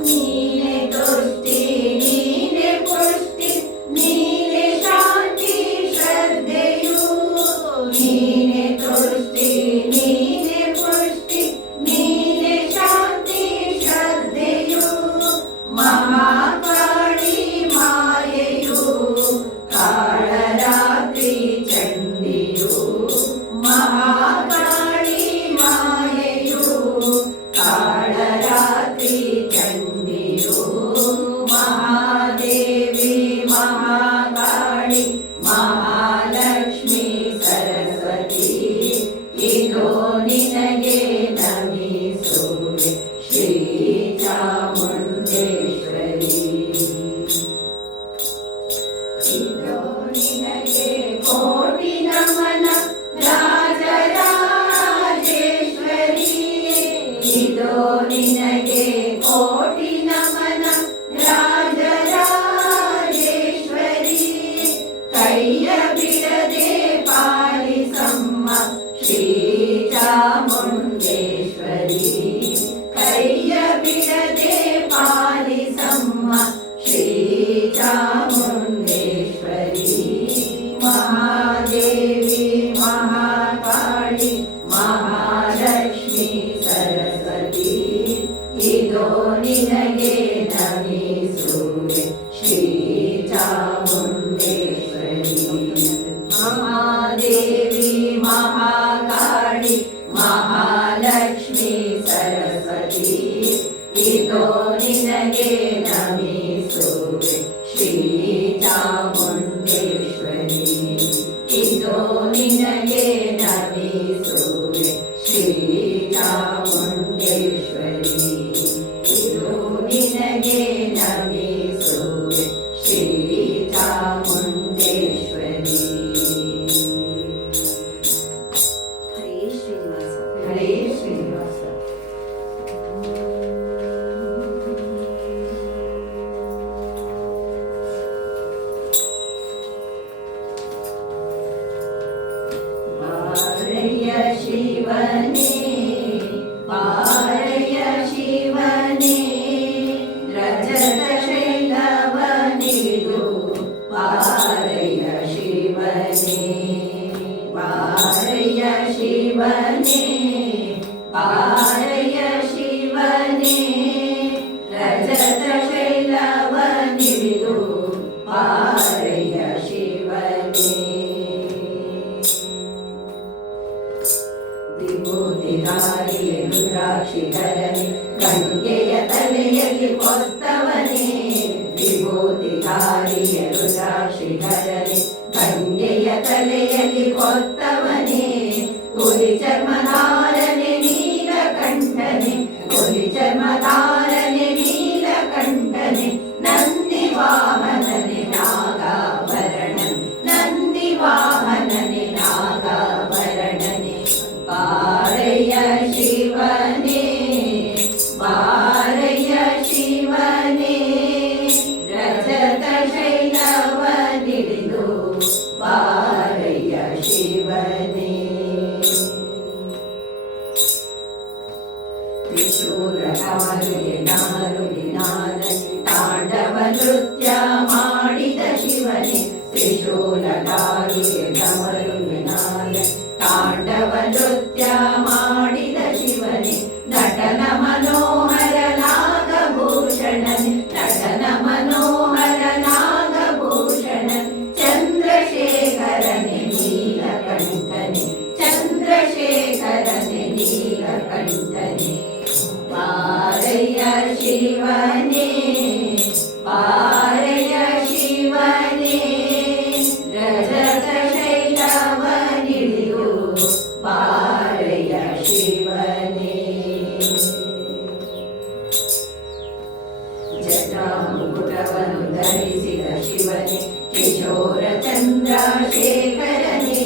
ನೀನೆ ದೃಷ್ಟಿ ನೀನೆ ಪುಷ್ಟಿ ನೀನೆ ಶಾಂತಿ ಶ್ರದ್ಧೆಯು ನೀನೆ ದೃಷ್ಟಿ ನೀನೆ ಪುಷ್ಟಿ ನೀನೆ ಶಾಂತಿ ಶ್ರದ್ಧೆಯು ಮಹಾಕಾಳಿ ಮಾಯೆಯು ಕಾಳರಾತ್ರಿ ಚಂಡಿಯು ಮಹಾಕಾಳಿ ಮಾಯೆಯು ಕಾಳರಾತ್ರಿ ಚಂಡಿಯು ಮಹಾದೇವಿ ಮಹಾಕಾಳಿ ಮಹಾಲಕ್ಷ್ಮಿ ಸರಸ್ವತಿ ಇದೋ ನಿನಗೆ ನಮಿಸುವೆ ಶ್ರೀ ಚಾಮುಂಡೇಶ್ವರಿ ಇದೋ ನಿನಗೆ ಕೋಟಿ ನಮನ ರಾಜರಾಜೇಶ್ವರಿ ಇದೋ ನಿನಗೆ ಕೋಟಿ ನಮನ ರಾಜರಾಜೇಶ್ವರಿ ಕೈಯ ಬಿಡದೆ ಪಾಲಿಸಮ್ಮ ಶ್ರೀ ಚಾಮುಂಡೇಶ್ವರಿ ಕೈಯ ಬಿಡದೆ ಪಾಲಿಸಮ್ಮ ಶ್ರೀ ಚಾಮುಂಡೇಶ್ವರಿ ಮಹಾದೇವಿ ಮಹಾಕಾಳಿ ಮಹಾಲಕ್ಷ್ಮಿ ಸರಸ್ವತಿ ಇದೋ ನಿನಗೆ ನಮಿಸುವೆ ಶ್ರೀ ಚಾಮುಂಡೇಶ್ವರಿ ಮಹಾದೇವಿ ಮಹಾಕಾಳಿ ಮಹಾಲಕ್ಷ್ಮಿ ಸರಸ್ವತಿ ಇದೋ ನಿನಗೆ ನಮಿಸುವೆ ಶ್ರೀ ಚಾಮುಂಡೇಶ್ವರಿ ಇದೋ ನಿನಗೆ ನಮಿಸುವೆ ಶ್ರೀ ಚಾಮುಂಡೇಶ್ವರಿ ಇದೋ ನಿನಗೆ ನಮಿಸುವೆ ಶ್ರೀ ಚಾಮುಂಡೇಶ್ವರಿ ಹರೇ ಶ್ರೀನಿವಾಸ ಹರೇ ಶ್ರೀನಿವಾಸ ಪಾರಯ್ಯ ಶಿವನೇ ಪಾರಯ್ಯ ಶಿವನೇ ರಜತ ಶೈಲವನಿದು ಪಾರಯ್ಯ ಶಿವನೇ ಪಾರಯ್ಯ ಶಿವನೇ ಪಾರಯ್ಯ ಶಿವನೇ ರಜತ ಶೈಲವನಿದು ಪಾರಯ್ಯ ಶಿವನೇ ವಿಭೂತಿಧಾರಿಯ ರುದ್ರಾಕ್ಷಿಧರನೆ ಗಂಗೆಯ ತಲೆಯಲ್ಲಿ ಕೊತ್ತವನೇ ವಿಭೂತಿಧಾರಿಯ ರುದ್ರಾಕ್ಷಿಧರನೆ ಗಂಗೆಯ ತಲೆಯಲ್ಲಿ ಕೊತ್ತವನೇ ಹುಲಿ ಚರ್ಮಧಾರನೆ ನೀಲಕಂಠನೆ ಹುಲಿ ಚರ್ಮಧಾರನೆ ನೀಲಕಂಠನೆ ನಂದಿ ವಾಹನನೆ ನಾಗಾಭರಣನೆ ನಂದಿ ವಾಹನನೆ ನಾಗಾಭರಣನೆ ಪಾರಯ್ಯ ಶಿವನೇ ಪಾರಯ್ಯ ಶಿವನೇ ರಜತ ಶೈಲವನಿಡಿದು ಪಾರಯ್ಯ ಶಿವನೇ ತ್ರಿಶೂಲ ಕಾರುಗೆ ನಾರುಗೆ ನಾದನೆ ತಾಂಡವ ನೃತ್ಯ ಮಾಡಿದ ಶಿವನೇ ತ್ರಿಶೂಲ ಕಾರುಗೆ ನಮರುಗೆ ನಾದನೆ ತಾಂಡವ ನೃತ್ಯ ಮಾಡಿದ ಶಿವನೇ ನಟನ ಮನೋಹರ ನಾಗಭೂಷಣನೆ ನಟನ ಮನೋಹರ ನಾಗಭೂಷಣನೆ ಚಂದ್ರಶೇಖರನೆ ನೀಲಕಂಠನೆ ಚಂದ್ರಶೇಖರನೆ ನೀಲಕಂಠನೆ ಪಾರಯ್ಯ ಶಿವನೇ ಪಾರಯ್ಯ ಶಿವನೇ ರಜತ ಶೈಲವನಿಡಿದು ಪಾರಯ್ಯ ಶಿವನೇ ಜಟಾಮುಕುಟವನ್ನು ಧರಿಸಿದ ಶಿವನೇ ಕಿಶೋರ ಚಂದ್ರಶೇಖರನೇ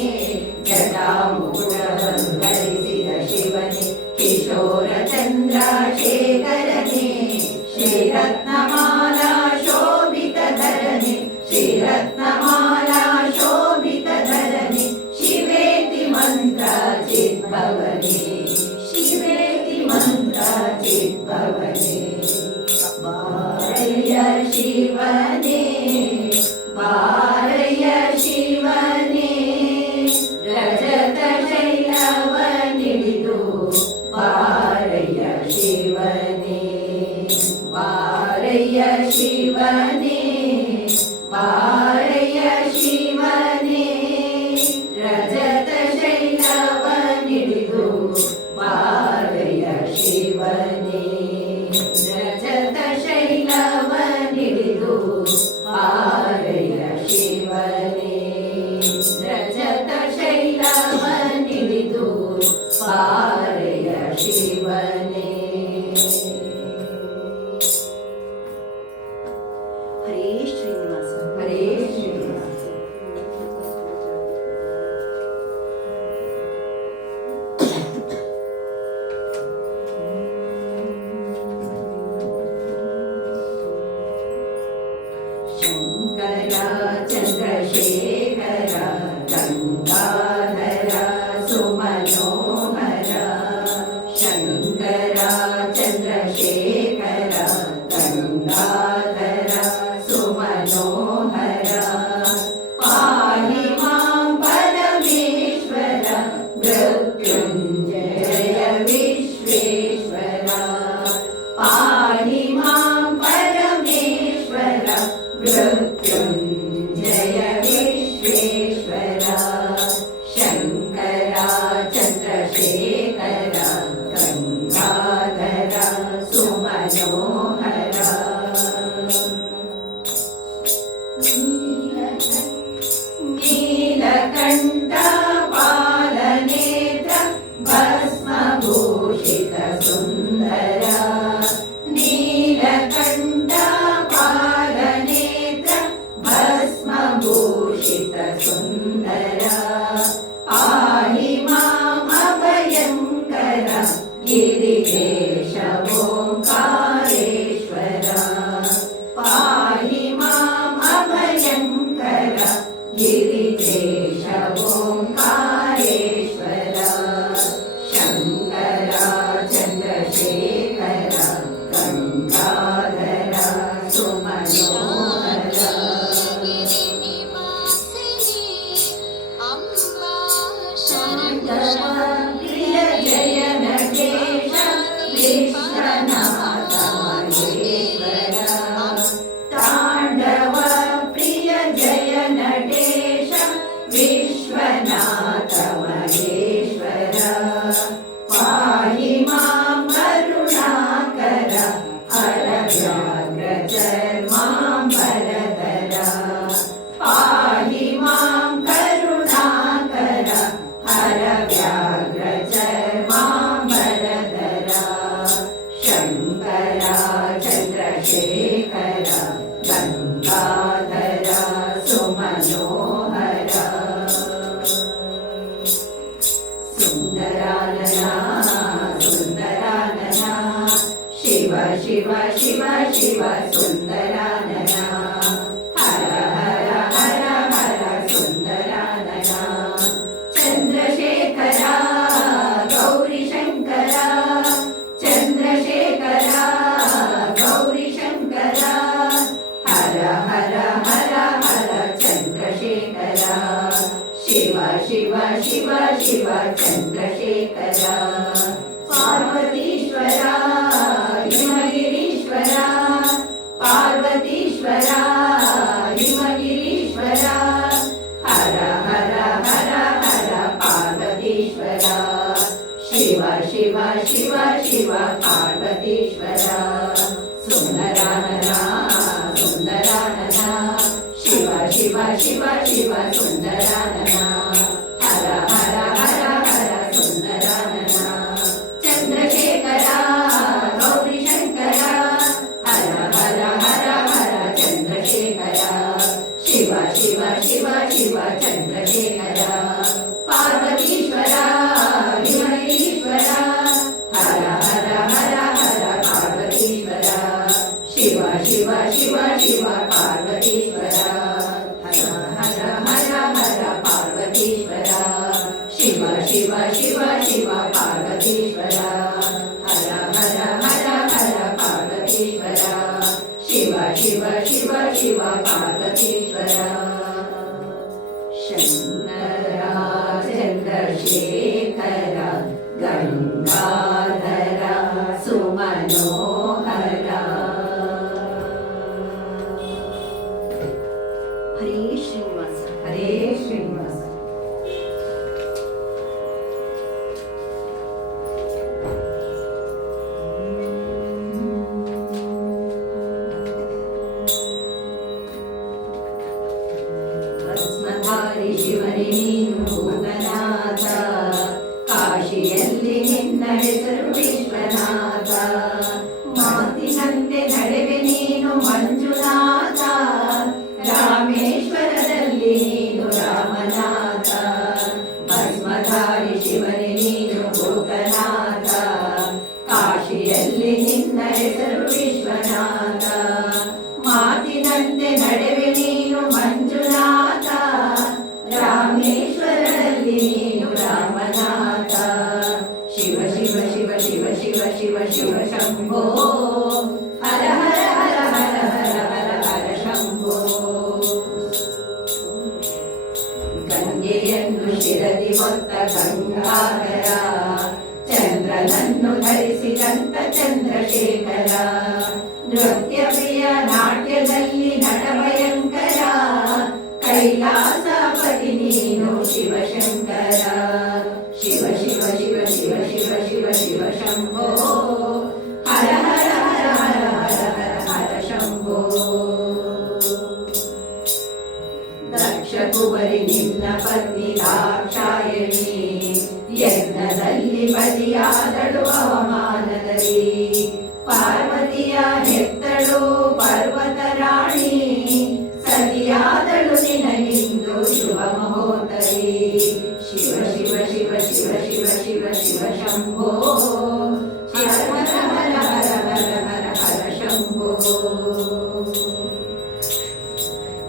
ಜಟಾಮುಕುಟವನ್ನು ಧರಿಸಿದ ಶಿವನೇ ಕಿಶೋರ ಚಂದ್ರಶೇಖರನೇ ಶ್ರೀರತ್ನಮಾಲಾ ಶೋಭಿತ ಧರನೆ ಶ್ರೀರತ್ನಮಾಲಾ ಶೋಭಿತ ಧರನೆ ಶಿವೇತಿ ಮಂತ್ರ ಚಿದ್ಭವನೆ ಶಿವೇತಿ ಮಂತ್ರ ಚಿದ್ಭವನೆ ಬಾರೆಯ ಶಿವನೇ. ಹರೇ ಶ್ರೀನಿವಾಸ. ಹರೇ ಶ್ರೀನಿವಾಸ. ಶಂಕರ ಚಂದ್ರಶೇಖರ ಗಂಗಾಧರ ಸುಮನೋಹರ. ಶಂಕರ ಚಂದ್ರಶೇಖರ ಗಂಗಾಧರ ಸುಮನೋಹರ. ಪಾಹಿ ಮಾಂ ಪರಮೇಶ್ವರ ಮೃತ್ಯುಂಜಯ ವಿಶ್ವೇಶ್ವರ. ಪಾಹಿ ಮಾಂ ಪರಮೇಶ್ವರ ಮೃತ್ಯುಂಜಯ ವಿಶ್ವೇಶ್ವರ. ಶಂಕರ ಚಂದ್ರಶೇಖರ ಗಂಗಾಧರ ಸುಮನೋಹರ. ನೀಲಕಂಠ ಪಾಲನೇತ್ರ ಭಸ್ಮಭೂಷಿತ ಸುಂದರ. ನೀಲಕಂಠ ಪಾಲನೇತ್ರ ಭಸ್ಮಭೂಷಿತ ಸುಂದರ. ಪಾಹಿ ಮಾಂ ಅಭಯಂಕರ ಗಿರಿಜೇಶ ಓಂಕಾರೇಶ್ವರ. ಪಾಹಿ ಮಾಂ ಅಭಯಂಕರ ಗಿರಿಜೇಶ ಓಂಕಾರೇಶ್ವರ. ಶಂಕರ ಚಂದ್ರಶೇಖರ ಗಂಗಾಧರ ಸುಮನೋಹರ. ತಾಂಡವ ಪ್ರಿಯ ಜಯ ನಟೇಶ ವಿಶ್ವನಾಥ ಮಹೇಶ್ವರ. ತಾಂಡವ ಪ್ರಿಯ ಜಯ ನಟೇಶ ವಿಶ್ವನಾಥ ಮಹೇಶ್ವರ. ಪಾಹಿ ಮಾಂ ಕರುಣಾಕರ ಹರ ವ್ಯಾಘ್ರ ಚರ್ಮಾಂಬರಧರ. ಪಾಹಿ ಮಾಂ ಕರುಣಾಕರ ಹರ ವ್ಯಾಘ್ರ ಚರ್ಮಾಂಬರಧರ. ಶಂಕರ ಚಂದ್ರಶೇಖರ ಗಂಗಾಧರ ಸುಮನೋಹರ. ಸುಂದರಾನನ ಸುಂದರಾನನ ಶಿವ ಶಿವ ಶಿವ ಶಿವ ಸುಂದರಾನನ. ಹರ ಹರ ಹರ ಹರ ಸುಂದರಾನನ. ಚಂದ್ರಶೇಖರ ಗೌರಿ ಶಂಕರ. ಚಂದ್ರಶೇಖರ ಗೌರಿ ಶಂಕರ. ಹರ ಹರ ಹರ ಹರ ಚಂದ್ರಶೇಖರ. ಶಿವ ಶಿವ ಶಿವ ಶಿವ ಚಂದ್ರಶೇಖರ. ಪಾರ್ವತೀಶ್ವರ ಹಿಮಗಿರೀಶ್ವರ. ಪಾರ್ವತೀಶ್ವರ ಹಿಮಗಿರೀಶ್ವರ. ಹರ ಹರ ಹರ ಹರ ಪಾರ್ವತೀಶ್ವರ. ಶಿವ ಶಿವ ಶಿವ ಶಿವ ಪಾರ್ವತೀಶ್ವರ. ಸುಂದರಾನನ ಸುಂದರಾನನ ಶಿವ ಶಿವ ಶಿವ ಶಿವ ಸುಂದರಾನನ. ಹರ ಹರ ಹರ ಹರ ಸುಂದರಾನನ. ಚಂದ್ರಶೇಖರ ಗೌರಿ ಶಂಕರ. ಹರ ಹರ ಹರ ಹರ ಚಂದ್ರಶೇಖರ. ಶಿವ ಶಿವ ಶಿವ ಶಿವ ಚಂದ್ರಶೇಖರ. ಪಾರ್ವತೀಶ್ವರ ಹಿಮಗಿರೀಶ್ವರ. ಹರ ಹರ ಹರ ಹರ ಪಾರ್ವತೀಶ್ವರ. ಶಿವ ಶಿವ ಶಿವ ಶಿವ ಪಾರ್ವತೀಶ್ವರ. ಹರ ಹರ ಹರ ಹರ ಕಾಶಿಯಲ್ಲಿ ನಿನ್ನ ಹೆಸರು ವಿಶ್ವನಾಥ, ಮಾತಿನಂತೆ ನಡೆವೆ ನೀನು ಮಂಜುನಾಥ, ರಾಮೇಶ್ವರದಲ್ಲಿ ನೀನು ರಾಮನಾಥ, ಭಸ್ಮಧಾರಿ ಶಿವನೇ ನೀನು ಭೂತನಾಥ, ಕಾಶಿಯಲ್ಲಿ ನಿನ್ನ ಹೆಸರು ವಿಶ್ವನಾಥ, ಮಾತಿನಂತೆ ನಡೆವೆ ನೀನು ಮಂಜುನಾಥ, ರಾಮೇಶ್ವರದಲ್ಲಿ ನೀನು ರಾಮನಾಥ, ಶಿವ ಶಿವ ಶಿವ ಶಿವ ಶಿವ ಶಿವ ಶಿವ ಶಂಭೋ, ಹರ ಹರ ಹರ ಹರ ಹರ ಹರ ಹರ ಶಂಭೋ. ಗಂಗೆಯನ್ನು ಶಿರದಿ ಹೊತ್ತ ಗಂಗಾಧರ, ಚಂದ್ರನನ್ನು ಧರಿಸಿದಂತ ಚಂದ್ರಶೇಖರ, ನೃತ್ಯ ಪ್ರಿಯ ನಾಟ್ಯದಲ್ಲಿ ನಟಭಯಂಕರ, ಕೈಲಾಸಪತಿ ನೀನು ಶಿವಶಂಕರ, ಶಿವ ಶಿವ ಶಿವ ಶಿವ ಶಿವ ಶಿವ ಶಿವ ಶಂಭೋ, ಹರ ಹರ ಹರ ಹರ ಹರ ಹರ ಹರ ಶಂಭೋ. ದಕ್ಷ ಕುಬರಿ ನಿನ್ನ ಪತ್ನಿ ದಾಕ್ಷಾಯಣಿ, ಯಜ್ಞದಲ್ಲಿ ಬಲಿಯಾದಳು ಅವಮಾನದಲ್ಲಿ, ಪಾರ್ವತಿಯ ಹೆತ್ತಳು ಪರ್ವತ ರಾಣಿ, ಸತಿಯಾದಳು ನಿನಗಿಂದು ಶುಭ ಮಹೋತ್ತರಿ, ಶಿವ ಶಿವ ಶಿವ ಶಿವ ಶಿವ ಶಿವ ಶಿವ ಶಂಭೋ, ಹರ ಹರ ಹರ ಹರ ಹರ ಹರ ಹರ ಶಂಭೋ.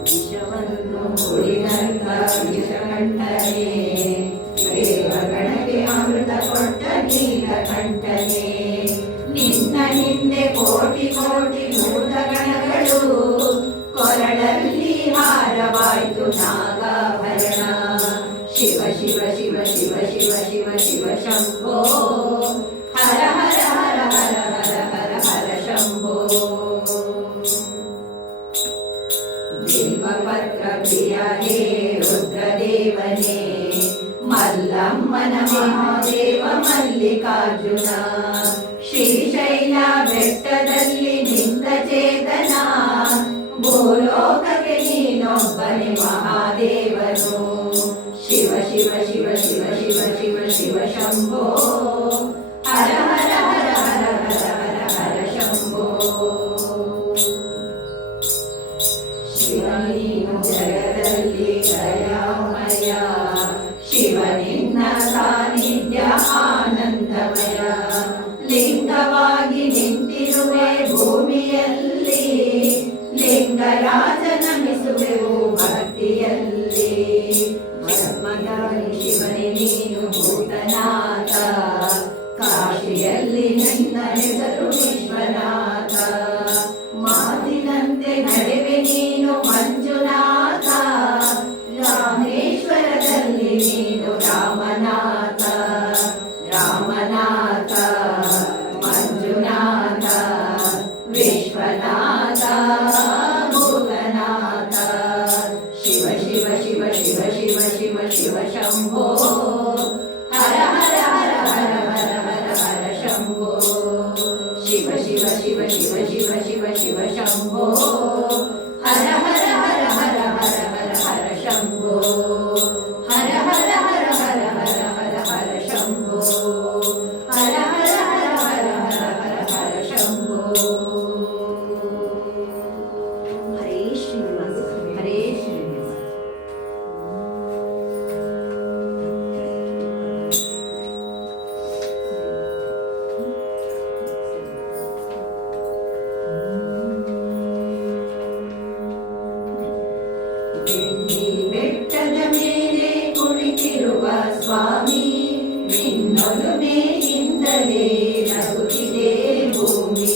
ವಿಷವನ್ನು ಕುಡಿದಂತ ವಿಷಕಂಠನೇ, ದೇವಗಣಕ್ಕೆ ಅಮೃತ ಕೊಟ್ಟ ನೀಲಕಂಠನೇ, ನಿನ್ನ ಹಿಂದೆ ಕೋಟಿ ಕೋಟಿ ಭೂತಗಣಗಳು, ಕೊರಳಲ್ಲಿ ಹಾರವಾಯ್ತು ನಾಗಾಭರಣ, ಶಿವ ಶಿವ ಶಿವ ಶಿವ ಶಿವ ಶಿವ ಶಿವ ಶಂಭೋ, ಹರ ಹರ ಹರ ಹರ ಹರ ಹರ ಹರ ಶಂಭೋ. ಬಿಲ್ವಪತ್ರ ಪ್ರಿಯ ಹೇ ರುದ್ರದೇವನೇ, ಮಲ್ಲಮ್ಮನ ಮಹಾದೇವ ಮಲ್ಲಿಕಾರ್ಜುನ, ಶ್ರೀಶೈಲ ಬೆಟ್ಟದಲ್ಲಿ ನಿಂತ ಚೇತನ, ಭೂಲೋಕಕ್ಕೆ ನೀನೊಬ್ಬನೇ ಮಹಾದೇವನು, ಶಿವ ಶಿವ ಶಿವ ಶಿವ ಶಿವ ಶಿವ ಶಿವ ಶಂಭೋ, ಹರ ಹರ ಹರ ಹರ ಹರ ಹರ ಹರ ಶಂಭೋ. ಶಿವ ನೀನು ಜಗದಲ್ಲಿ ದಯಾಮಯ, ಶಿವ ನಿನ್ನ ಸಾನ್ನಿಧ್ಯ ಆನಂದಮಯ, ಲಿಂಗವಾಗಿ ನಿಂತಿರುವೆ ಭೂಮಿಯಲ್ಲಿ, ಲಿಂಗರಾಜ ನಮಿಸುವೆವು ಭಕ್ತಿಯಲ್ಲಿ, ಭಸ್ಮಧಾರಿ ಶಿವನೇ ನೀನು ಭೂತನಾಥ, ಕಾಶಿಯಲ್ಲಿ ನಿನ್ನ ಹೆಸರು ವಿಶ್ವನಾಥ, ಮಾತಿನಂತೆ ನಡೆವೆ ನೀನು ಮಂಜುನಾಥ, ರಾಮೇಶ್ವರದಲ್ಲಿ ನೀನು ರಾಮನಾಥ, ರಾಮನಾಥ ಮಂಜುನಾಥ ವಿಶ್ವನಾಥ ಭೂತನಾಥ, ಶಿವ ಶಿವ ಶಿವ ಶಿವ ಶಿವ ಶಿವ ಶಿವ ಶಂಭೋ, ಹರ ಹರ ಹರ ಹರ ಹರ ಹರ ಹರ ಶಂಭೋ, ಶಿವ ಶಿವ ಶಿವ ಶಿವ ಶಿವ ಶಿವ ಶಿವ ಶಂಭೋ, ಹರ ಹರ ಹರ ಹರ ಹರ ಹರ ಹರ ಶಂಭೋ, ಹರ ಹರ ಹರ ಹರ ಹರ ಹರ ಹರ ಶಂಭೋ, ಹರ ಹರ ಹರ ಹರ ಹರ ಹರ ಹರ ಶಂಭೋ. ಹರೇ ಶ್ರೀನಿವಾಸ, ಹರೇ ಶ್ರೀನಿವಾಸ. ಬೆಳ್ಳಿ ಬೆಟ್ಟದ ಮೇಲೆ ಕುಳಿತಿರುವ ಸ್ವಾಮಿ, ನಿನ್ನೊಲುಮೆಯಿಂದಲೇ ನಗುತ್ತಿದೆ ಭೂಮಿ,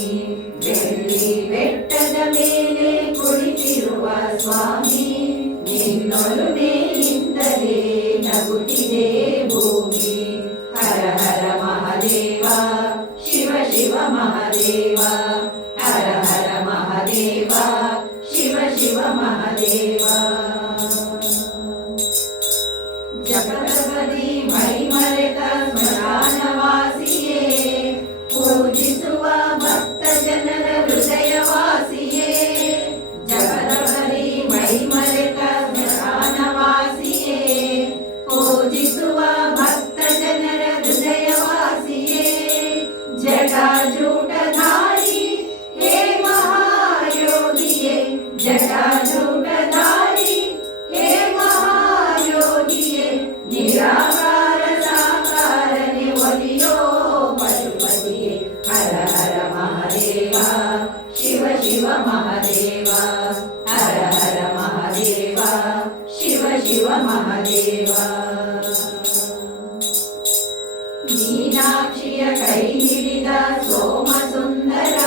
ಬೆಳ್ಳಿ ಬೆಟ್ಟದ ಮೇಲೆ ಕುಳಿತಿರುವ ಸ್ವಾಮಿ, ನಿನ್ನೊಲುಮೆಯಿಂದಲೇ ನಗುತ್ತಿದೆ ಭೂಮಿ, ಹರ ಹರ ಮಹಾದೇವ ಶಿವ ಶಿವ ಮಹಾದೇವ, ಹರ ಹರ ಮಹಾದೇವ ಶಿವ ಶಿವ ಮಹಾದೇವ. ಜಪತಪದಿ ಮೈ ಮರೆತ ಸ್ಮಶಾನವಾಸಿಯೇ, ಪೂಜಿಸುವ ಭಕ್ತ ಜನರ ಹೃದಯವಾಸಿಯೇ, ಜಪತಪದಿ ಮೈ ಮರೆತ ಸ್ಮಶಾನವಾಸಿಯೇ, ಪೂಜಿಸುವ ಭಕ್ತ ಜನರ ಹೃದಯ ಮೀನಾಕ್ಷಿಯ ಕೈ ಹಿಡಿದ ಸೋಮಸುಂದರ,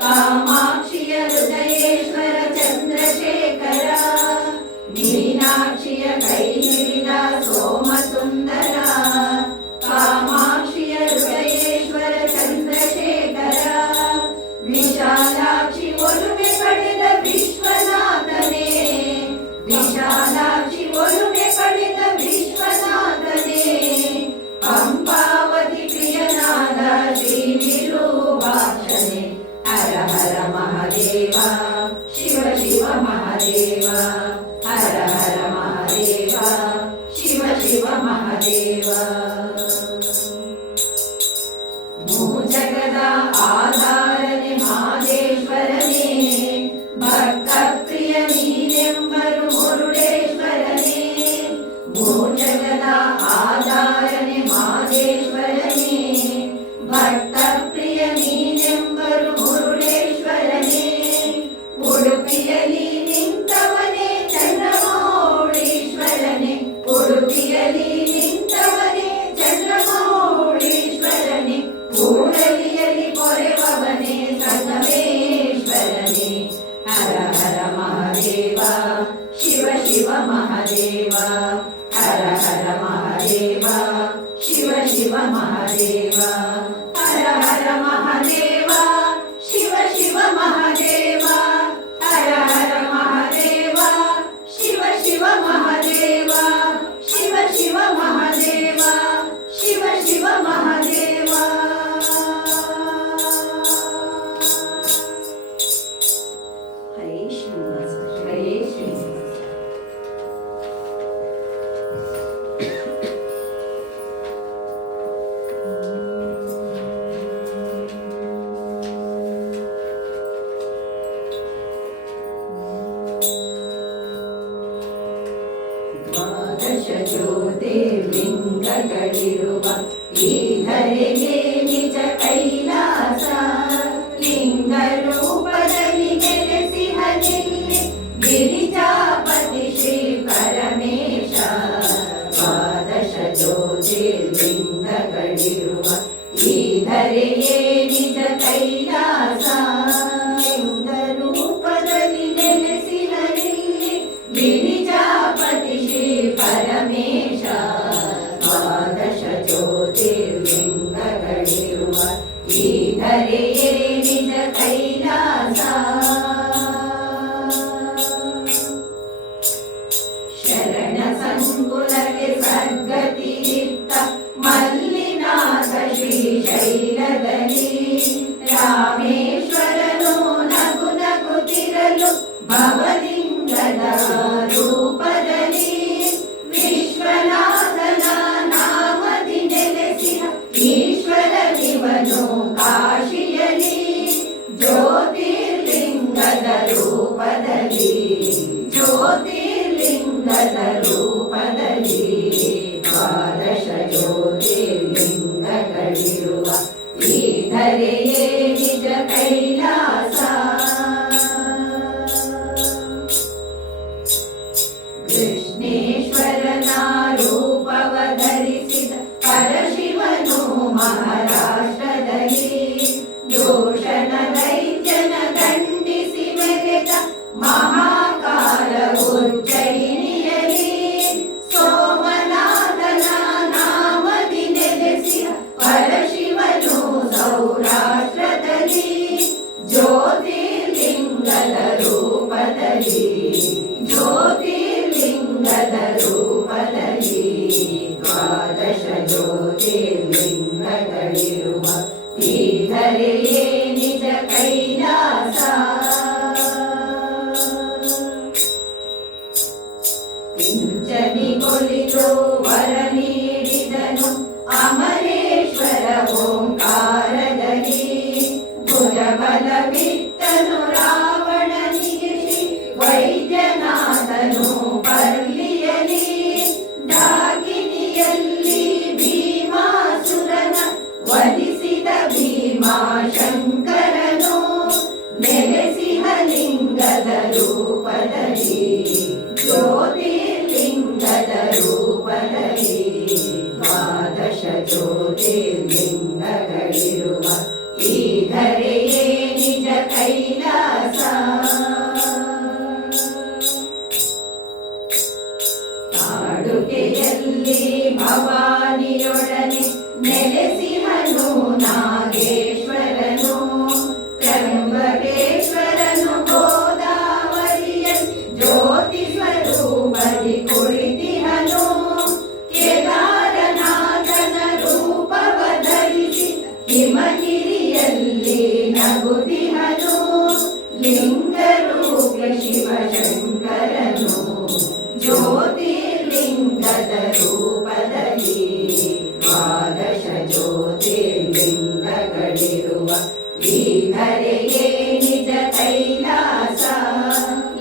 ಕಾಮಾಕ್ಷಿಯ ಹೃದಯೇಶ್ವರ ಚಂದ್ರಶೇಖರ. ಮೀನಾಕ್ಷಿಯ ಕೈ ಹಿಡಿದ ಸೋಮಸುಂದರ, ಕಾಮಾಕ್ಷಿಯ ಹೃದಯೇಶ್ವರ ಚಂದ್ರಶೇಖರ. ವಿಶಾಲಾಕ್ಷಿ ಒಲುಮೆ ಪಡೆದ ವಿಶ್ವನಾಥನೇ, ವಿಶಾಲಾಕ್ಷಿ ಒಲುಮೆ ಪಡೆದ ವಿಶ್ವನಾಥನೇ. ಪಂಪಾವತಿ ಪ್ರಿಯನಾದ ಶ್ರೀ ವಿರೂಪಾಕ್ಷನೇ. ಹರ ಹರ ಮಹಾದೇವ, ಶಿವ ಶಿವ ಮಹಾದೇವ. ಹರ ಹರ ಮಹಾದೇವ, ಶಿವ ಶಿವ ಮಹಾದೇವ. ಜಗದ ಆಧಾರನೆ ಮಹದೇಶ್ವರನೇ, ಭಕ್ತ ಪ್ರಿಯ ನೀನೆಂಬರು ಮುರುಡೇಶ್ವರನೇ. ಭೂಜಗದ ಆಧಾರನೆ ಮಹದೇಶ್ವರನೇ, ಭಕ್ತ ಪ್ರಿಯ ನೀನೆಂಬರು ಮುರುಡೇಶ್ವರನೇ. ಉಡುಪಿಯಲ್ಲಿ ನಿಂತವನೇ ಚಂದ್ರಮೌಳೀಶ್ವರನೇ, ಉಡುಪಿಯಲ್ಲಿ ನಿಂತವನೇ ಚಂದ್ರಮೌಳೀಶ್ವರನೇ. ಕೂಡಲಿಯಲ್ಲಿ ಪೊರೆವವನೇ ಸಂಗಮೇಶ್ವರನೇ. ಹರ ಹರ ಮಹಾದೇವ, ಶಿವ ಶಿವ ಮಹಾದೇವ. ಹರ ಹರ ಮಹಾದೇವ, ಶಿವ ಶಿವ ಮಹಾದೇವ. ಹರ ಹರ ಮಹಾದೇವ, ಶಿವ ಶಿವ ಮಹಾದೇವ. ಹರ ಹರ ಮಹಾದೇವ, ಶಿವ ಶಿವ ಮಹಾದೇವ. ಶಿವ ಶಿವ ಮಹಾದೇವ, ಶಿವ ಶಿವ ಮಹಾದೇವ. ಹರೇ ಶ್ರೀನಿವಾಸ. ಹರೇ ಶ್ರೀನಿವಾಸ. ದ್ವಾದಶ ಜ್ಯೋತಿರ್ಲಿಂಗಗಳಿರುವ ಈ ಧರೆಗೆ ನಿಜ ಕೈಲಾಸ. ಲಿಂಗ ರೂಪದಲ್ಲಿ ನೆಲೆಸಿಹಲಿಲ್ಲಿ ಗಿರಿಜಾಪತಿ ಶ್ರೀ ಪರಮೇಶ. ದ್ವಾದಶ ಜ್ಯೋತಿರ್ಲಿಂಗಗಳಿರುವ ಈ ಧರೆಗೆ ನಿಜ ಕೈಲಾಸ. ಲಿಂಗ ರೂಪದಲ್ಲಿ ನೆಲೆಸಿಹಲಿಲ್ಲಿ ಗಿರಿಜಾಪತಿ ಶ್ರೀ ಪರಮೇಶ. ದ್ವಾದಶ ಜ್ಯೋತಿರ್ಲಿಂಗಗಳಿರುವ ಈ ಧರೆಯೇ ನಿಜ ಕೈಲಾಸ. ಶರಣ ಸಂಕುಲಕ್ಕೆ ಸದ್ಗತಿಯಿತ್ತ ಮಲ್ಲಿನಾಥ ಶ್ರೀಶೈಲದಲ್ಲಿ. ರಾಮೇಶ್ವರನು ನಗು ನಗುತ್ತಿರಲು ಭವಲಿಂಗದ ರೂಪದಲ್ಲಿ. ವಿಶ್ವನಾಥನ ನಾಮದಿ ನೆಲೆಸಿದ ಈಶ್ವರನಿವನು ಕಾಶಿಯಲ್ಲಿ. ಜ್ಯೋತಿರ್ಲಿಂಗದ ರೂಪದಲ್ಲಿ, ಜ್ಯೋತಿರ್ಲಿಂಗದ ರೂಪದಲ್ಲಿ. ದ್ವಾದಶ ಜ್ಯೋತಿರ್ಲಿಂಗಗಳಿರುವ ಈ ಧರೆಯೇ ನಿಜ ಕೈಲಾಸ. ಕೃಷ್ಣೇಶ್ವರನ ರೂಪವ ಧರಿಸಿದ ಪರಶಿವನು ಮಹಾರಾಷ್ಟ್ರದಲ್ಲಿ. ದೂಷಣ ದೈತ್ಯನ ದಂಡಿಸಿ ಮೆರೆದ ಮಹಾಕಾಲ ಉಜ್ಜಯಿನಿಯಲ್ಲಿ. ಸೋಮನಾಥನ ನಾಮದಿ ನೆಲೆಸಿದ ಪರಶಿವನು ಸೌರಾಷ್ಟ್ರದಲ್ಲಿ. ಜ್ಯೋತಿರ್ಲಿಂಗದ ರೂಪದಲ್ಲಿ, ಜ್ಯೋತಿರ್ಲಿಂಗದ ರೂಪದಲ್ಲಿ. ದ್ವಾದಶ ಜ್ಯೋತಿರ್ಲಿಂಗಗಳಿರುವ ಈ ಧರೆಯೇ ನಿಜ ಕೈಲಾಸ. ಪಿಂಚಣಿಗೊಲಿದು ವರ ನೀಡಿದನು ಅಮರೇಶ್ವರ ಓಂಕಾರದಲ್ಲಿ. ಭುಜಬಲವಿತ್ತನು ರಾವಣನಿಗೆ ಶ್ರೀ ವೈದ್ಯನಾಥನು ಪರ್ಲಿಯಲಿ. ಡಾಕಿನಿಯಲ್ಲಿ ಭೀಮಾಸುರನ ವಧಿಸಿದ ಭೀಮಾಶಂಕರನು. ನೆಲೆಸಿಹಲಿಂಗದ ರೂಪದಲ್ಲಿ, ಜ್ಯೋತಿರ್ಲಿಂಗದ ರೂಪದಲ್ಲಿ. ದ್ವಾದಶ ಜ್ಯೋತಿರ್ಲಿಂಗಗಳಿರುವ ಈ ಧರೆಯೇ ನಿಜ ಕೈಲಾಸ. ಕಾಡುಗೆಯಲ್ಲಿ ಭವಾನಿಯೊಡನೆ ನೆಲೆಸಿಹನು ನಾಗೇಶ್ವರನು, ತ್ರ್ಯಂಬಕೇಶ್ವರನು ಗೋದಾವರಿಯಲ್ಲಿ ಜ್ಯೋತಿ ಸ್ವರೂಪದಿ ಕುಳಿತಿಹನು. ಕೇದಾರನಾಥನ ರೂಪವ ಧರಿಸಿ ಹಿಮಗಿರಿಯಲ್ಲಿ ನಗುತಿಹನು. ಲಿಂಗರೂಪ ಶಿವಶಂಕರನು ಜ್ಯೋತಿರ್ಲಿಂಗದ ರೂಪದಲ್ಲಿ ದ್ವಾದಶ ಜ್ಯೋತಿರ್ಲಿಂಗಗಳಿರುವ ಈ ಧರೆಯೇ ನಿಜ ಕೈಲಾಸ.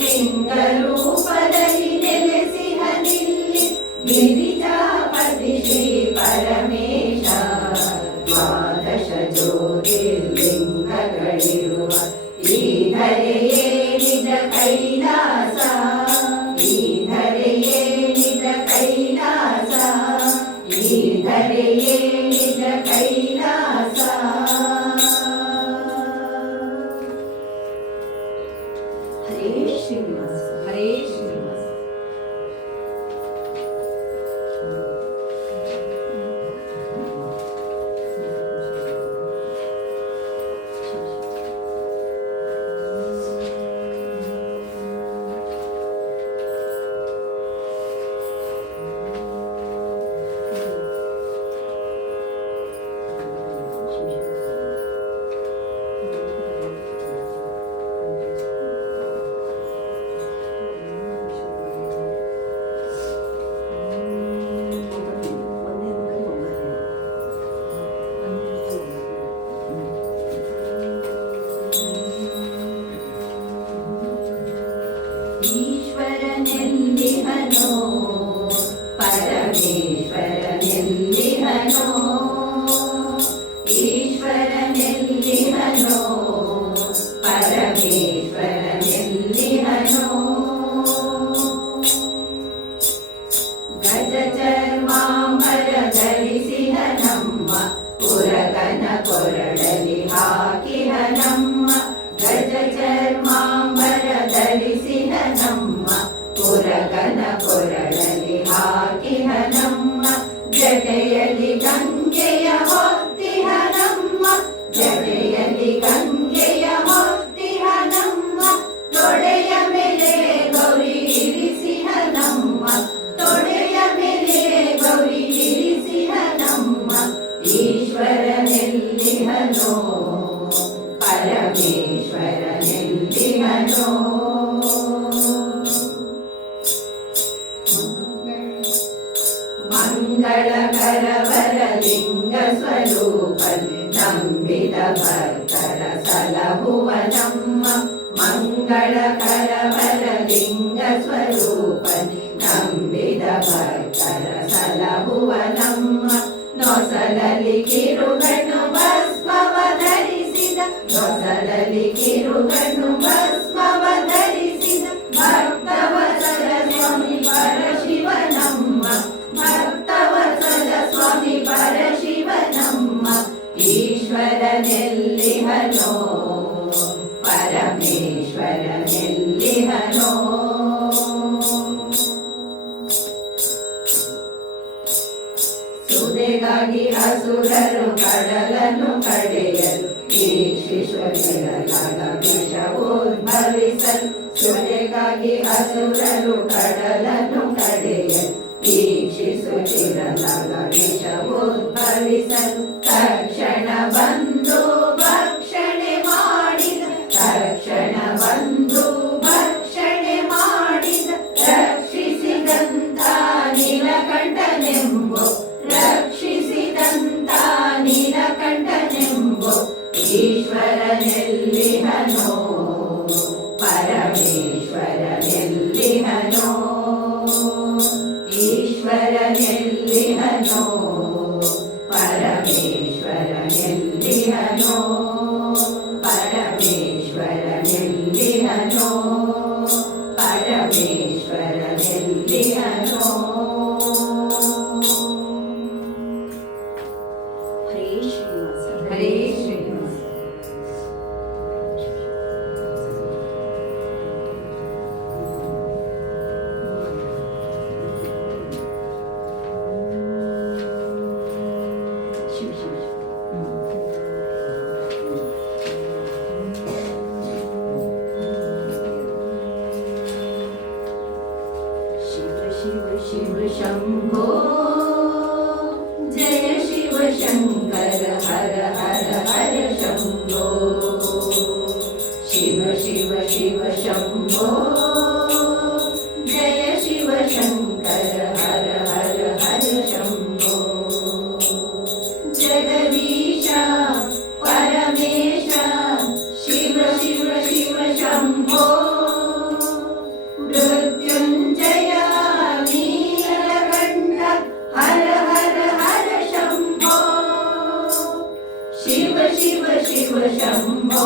ಲಿಂಗ ರೂಪದಲ್ಲಿ ನೆಲೆಸಿಹನಿಲ್ಲಿ ಗಿರಿಜಾಪತಿ ಶ್ರೀ ಪರಮೇಶ. ದ್ವಾದಶ ಜ್ಯೋತಿರ್ಲಿಂಗಗಳಿರುವ ಈ ಧರೆಯೇ ನಿಜ ಕೈಲಾಸ. ಈ ಧರೆಯೇ ನಿಜ ಕೈಲಾಸ. ಈ ಧರೆಯೇ ನಿಜ ಕೈಲಾಸ. ಹರೇ ಶ್ರೀನಿವಾಸ. ಹರೇ ಶ್ರೀನಿವಾಸ. ಈಶ್ವರನೆಲ್ಲಿಹನೋ ಪರಮೇಶ್ವರನೆಲ್ಲಿಹನೋ. ಈಶ್ವರನೆಲ್ಲಿಹನೋ ಪರಮೇಶ್ವರನೆಲ್ಲಿಹನೋ. ಗಜ ಚರ್ಮಾಂಬರ ಧರಿಸಿಹನಮ್ಮ ಪುರಗನ ಕೊರಳಲಿ ಹಾಕಿಹನಮ್ಮ. ಗಜ ಚರ್ಮಾಂಬರ ಧರಿಸಿಹನಮ್ಮ ಪುರಗನ ಕೊರಳಲಿ ಹಾಕಿಹನಮ್ಮ. ಜಡೆಯಲಿ ಗಂಗೆಯ ಹೊತ್ತಿಹನಮ್ಮ. ಜಡೆಯಲಿ ಗಂಗೆಯ ಹೊತ್ತಿಹನಮ್ಮ. ತೊಡೆಯ ಮೇಲೆ ಗೌರಿ ಇರಿಸಿಹನಮ್ಮ. ತೊಡೆಯ ಮೇಲೆ ಗೌರಿ ಇರಿಸಿಹನಮ್ಮ. ಈಶ್ವರನೆಲ್ಲಿಹನೋ ಪರಮೇಶ್ವರನೆಲ್ಲಿಹನೋ. ಮಂಗಳಕರವರ ಲಿಂಗ ಸ್ವರೂಪದಿ ನಂಬಿದ ಭಕ್ತರ ಸಲಹುವನಮ್ಮ. ಮಂಗಳಕರವರ ಲಿಂಗ ಸ್ವರೂಪದಿ ನಂಬಿದ ಭಕ್ತರ ಸಲಹುವನಮ್ಮ. ನೊಸಲಲಿ ಕಿರುಗಣ್ಣು ಭಸ್ಮವ ಧರಿಸಿದ. ನೊಸಲಲಿ ಕಿರುಗಣ್ಣು ಭಸ್ಮವ ಧರಿಸಿದ ಭಕ್ತವತ್ಸಲ ಸ್ವಾಮಿ ಪರಶಿವನಮ್ಮ. ಭಕ್ತವತ್ಸಲ ಸ್ವಾಮಿ ಪರಶಿವನಮ್ಮ. ಈಶ್ವರನೆಲ್ಲಿಹನೋ ಪರಮೇಶ್ವರನೆಲ್ಲಿಹನೋ. ಸುದೆಗಾಗಿ ಅಸುರರು ಕಡಲನ್ನು ಕಡೆಯಲು ಈಶ್ವರನಾಗ ವಿಷವೋದ್ಭವಿಸಲು. ಸುದೆಗಾಗಿ ಅಸುರರು ಕಡಲನ್ನು ಕಡೆಯಲು ಈಕ್ಷಿಸುತ್ತಿರಲಾಗ ವಿಷವೋದ್ಭವಿಸಲು. ತಕ್ಷಣ ಬಂದು ಭಕ್ಷಣೆ ಮಾಡಿದ. ತಕ್ಷಣ ಬಂದು ಭಕ್ಷಣೆ ಮಾಡಿದ. ರಕ್ಷಿಸಿದಂತ ನೀಲಕಂಠನೆಂಬೋ. ರಕ್ಷಿಸಿದಂತ ನೀಲಕಂಠನೆಂಬೋ. ಈಶ್ವರನೆಲ್ಲಿಹನೋ ಪರಮೇಶ್ವರನೆಲ್ಲಿಹನೋ. ಈಶ್ವರನೆಲ್ಲಿಹನೋ ಪರಮೇಶ್ವರನೆಲ್ಲಿಹನೋ. ಪರಮೇಶ್ವರನೆಲ್ಲಿಹನೋ. ಪರಮೇಶ್ವರನೆಲ್ಲಿಹನೋ. ಹರೇ ಶ್ರೀನಿವಾಸ. ಹರೇ ಶ್ರೀನಿವಾಸ. ಶಿವ ಶಿವ ಶಿವ ಶಿವ ಶಂಭೋ ಜಯ ಶಿವ ಶಂಕರ ಹರ ಹರ ಹರ ಶಂಭೋ. ಶಿವ ಶಿವ ಶಿವ ಶಂಭೋ ಜಯ ಶಿವ ಶಂಕರ ಹರ ಹರ ಹರ ಶಂಭೋ. ಜಗದೀಶ ಪರಮೇಶ ಶಿವ ಶಿವ ಶಿವ ಶಂಭೋ. ಮೃತ್ಯುಂಜಯ ನೀಲಕಂಠ ಹರ ಹರ ಹರ ಶಂಭೋ. ಶಿವ ಶಿವ ಶಿವ ಶಂಭೋ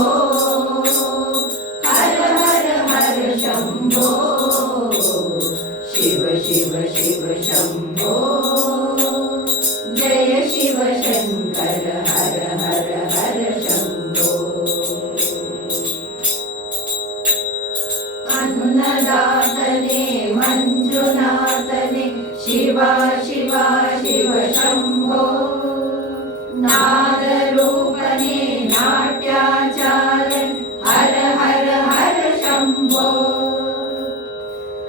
ಹರ ಹರ ಹರ ಶಂಭೋ. ಶಿವ ಶಿವ ಶಿವ ಶಂಭೋ ಜಯ ಶಿವ ಶಂಕರ ಹರ ಹರ ಹರ ಶಂಭೋ. ಅನ್ನದಾತನೇ ಮಂಜುನಾಥನೇ ಶಿವ ಶಿವ ಶಿವ ಶಂಭೋ. ನಾದರೂಪನೇ ನಾಟ್ಯಾಚಾರನ್ ಹರ ಹರ ಹರ ಶಂಭೋ.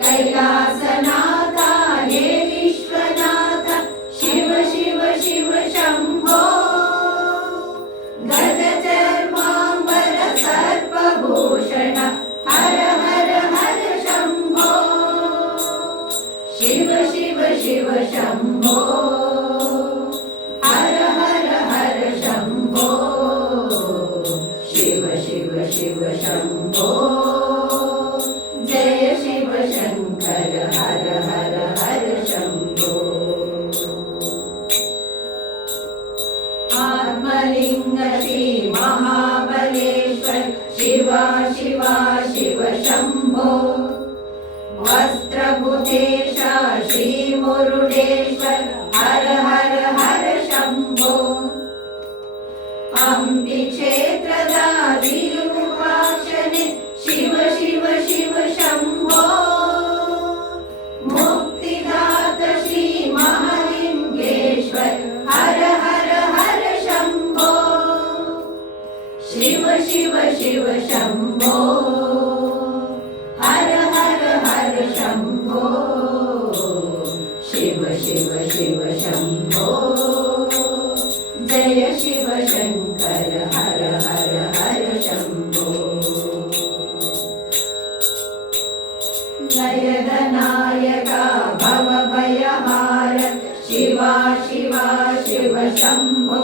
ಕೈಲಾಸನಾಥ ಹೇ ವಿಶ್ವನಾಥ ಶಿವ ಶಿವ ಶಿವ ಶಂಭೋ. ಗಜ ಚರ್ಮಾಂಬರ ಸರ್ಪಭೂಷಣ ಹರ ಹರ ಹರ ಶಂಭೋ. ಶಿವ ಶಿವ ಶಿವ ಶಂಭೋ ಹರ ಹರ ಹರ ಶಂಭೋ. ಶಿವ ಶಿವ ಶಿವ ಶಂಭೋ ಜಯ ಶಿವ ಶಂಕರ ಹರ ಹರ ಹರ ಶಂಭೋ. ಆತ್ಮಲಿಂಗ ಶ್ರೀ ಮಹಾಬಲೇಶ್ವರ ಶಿವ ಶಿವ ಶಿವ ಶಂಭೋ. ವಸ್ತ್ರಭೂತೇಶ ಶ್ರೀ ಮುರುಡೇಶ್ವರ ಹರ ಹರ ಹರ ಶಂಭೋ. ಹಂಪಿ ಕ್ಷೇತ್ರದ ವಿರೂಪಾಕ್ಷನೇ ಶಿವ ಶಿವ ಶಿವ ಶಂಭೋ. ಮುಕ್ತಿದಾತ ಶ್ರೀ ಮಹಾಲಿಂಗೇಶ್ವರ ಹರ ಹರ ಹರ ಶಂಭೋ. ಶಿವ ಶಿವ ಶಿವ ಶಂಭೋ ಹರ ಹರ ಹರ ಶಂಭೋ. ಶಿವ ಶಿವ ಶಿವ ಶಂಭೋ ಜಯ ಶಿವ ಶಂಕರ ಹರ ಹರ ಹರ ಶಂಭೋ. ಲಯದ ನಾಯಕ ಭವ ಭಯಹಾರ ಶಿವ ಶಿವ ಶಿವ ಶಂಭೋ.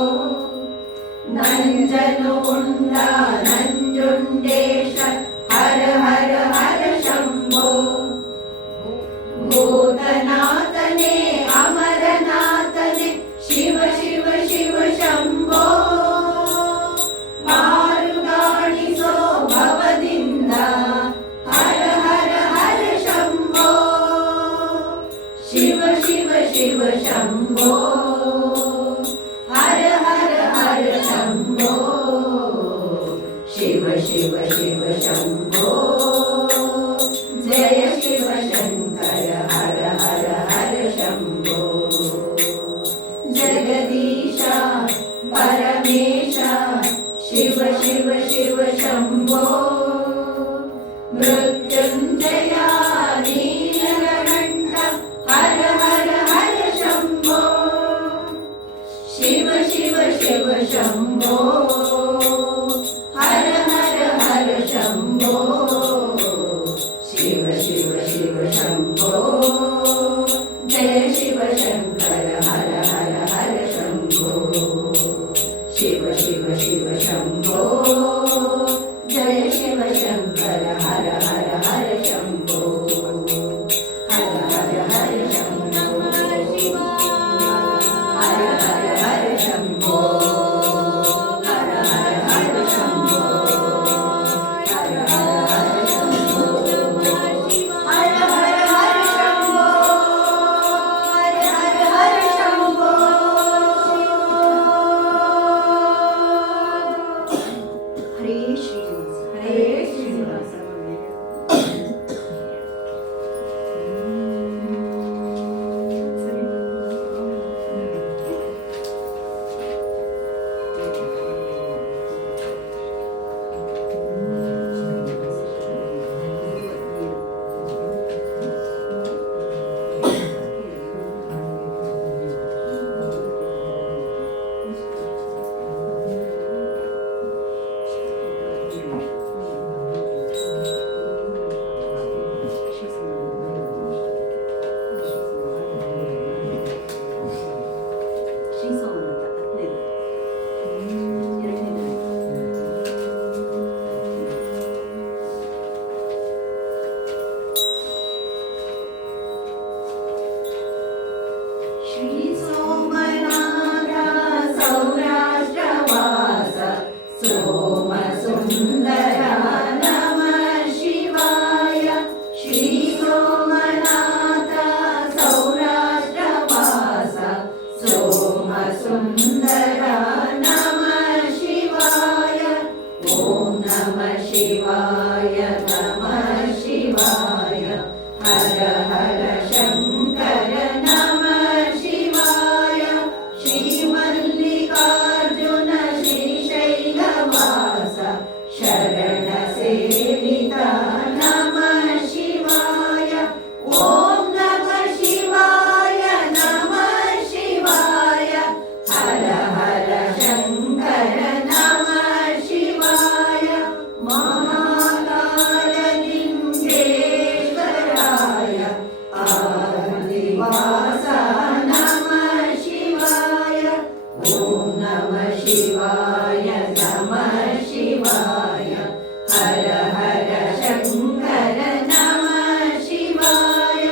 ನಂಜನು ಉಂಡ ನಂಜುಂಡೇಶ ಹರ ಹರ ಹರ ಶಂಭೋ. ಭೂತನಾಥನೇ ಅಮರನಾಥನೇ ಶಿವ ಶಿವ ಶಿವ ಶಂಭೋ. ಮಾರುಗಾಣಿಸೋ ಭವದಿಂದ ಹರ ಹರ ಹರ ಶಂಭೋ. ಶಿವ ಶಿವ ಶಿವ ಶಂಭೋ ಹರ ಹರ ಹರ ಶಂಭೋ. ಶಿವ ಶಿವ ಶಿವ ಶಂಭೋ ಜಯ ಶಿವ ಶಂಕರ ಹರ ಹರ ಹರ ಶಂಭೋ. ಜಗದೀಶ ಪರಮೇಶ ಶಿವ ಶಿವ ಶಿವ ಶಂಭೋ. ಮೃತ್ಯುಂಜಯ ನೀಲಕಂಠ ಹರ ಹರ ಹರ ಶಂಭೋ. ಶಿವ ಶಿವ ಶಿವ ಶಂಭೋ ಹರ ಹರ ಹರ ಶಂಭೋ. ಶಿವ ಶಿವ ಶಿವ ಶಂಭೋ ಜಯ ಶಿವ ಶಂಕರ ಹರ ಹರ ಹರ ಶಂಭೋ. ಶಿವ ಶಿವ ಶಿವ ಶಂಭೋ ಜಯ ಶಿವ ಶಂಕರ ಹರ ಹರ ಹರ ಶಂಭೋ. ಹರ ಹರ ಹರ ಶಂಭೋ ಹರ ಹರ ಹರ ಶಂಭೋ. ಹರ ಹರ ಹರ ಶಂಭೋ ಹರ ಹರ ಹರ ಶಂಭೋ. ಹರ ಹರ ಹರ ಶಂಭೋ ಹರ ಹರ ಹರ ಶಂಭೋ. ಶಿವಾಯ ನಮಃ ಶಿವಾಯ ಹರ ಹರ ಶಂಕರ ನಮಃ ಶಿವಾಯ